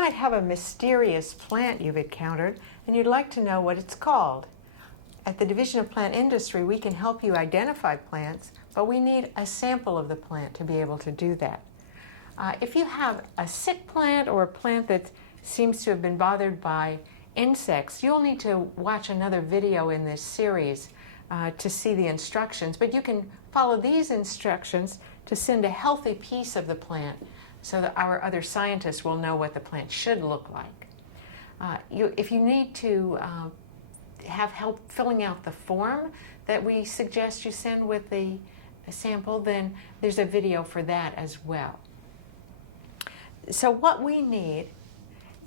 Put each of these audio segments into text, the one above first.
might have a mysterious plant you've encountered and you'd like to know what it's called. At the Division of Plant Industry, we can help you identify plants, but we need a sample of the plant to be able to do that. If you have a sick plant or a plant that seems to have been bothered by insects, you'll need to watch another video in this series to see the instructions, but you can follow these instructions to send a healthy piece of the plant so that our other scientists will know what the plant should look like. If you need to have help filling out the form that we suggest you send with the sample, then there's a video for that as well. So what we need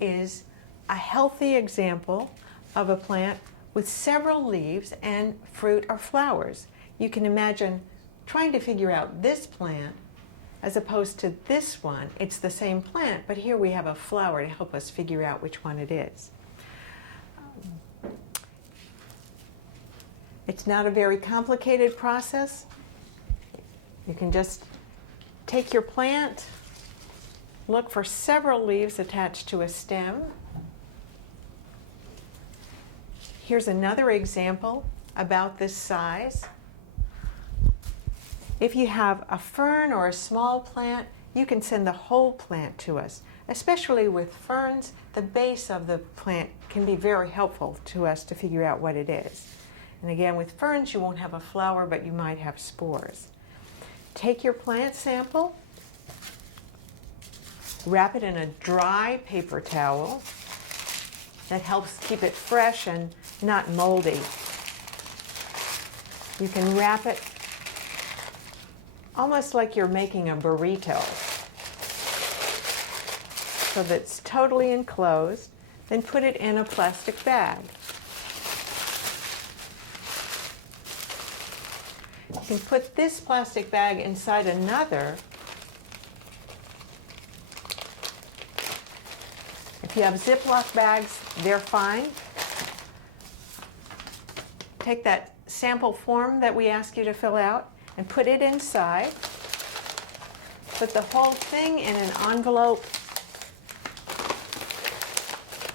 is a healthy example of a plant with several leaves and fruit or flowers. You can imagine trying to figure out this plant as opposed to this one. It's the same plant, but here we have a flower to help us figure out which one it is. It's not a very complicated process. You can just take your plant, look for several leaves attached to a stem. Here's another example about this size. If you have a fern or a small plant, you can send the whole plant to us. Especially with ferns, the base of the plant can be very helpful to us to figure out what it is. And again, with ferns, you won't have a flower, but you might have spores. Take your plant sample, wrap it in a dry paper towel. That helps keep it fresh and not moldy. You can wrap it almost like you're making a burrito, so that it's totally enclosed. Then put it in a plastic bag. You can put this plastic bag inside another. If you have Ziploc bags, they're fine. Take that sample form that we ask you to fill out and put it inside. Put the whole thing in an envelope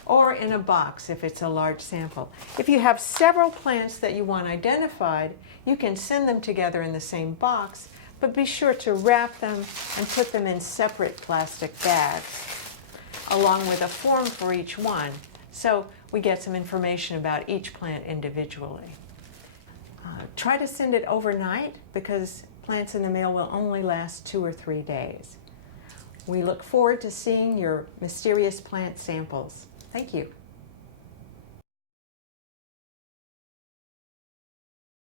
or in a box if it's a large sample. If you have several plants that you want identified, you can send them together in the same box, but be sure to wrap them and put them in separate plastic bags, along with a form for each one, so we get some information about each plant individually. Try to send it overnight because plants in the mail will only last 2 or 3 days. We look forward to seeing your mysterious plant samples. Thank you.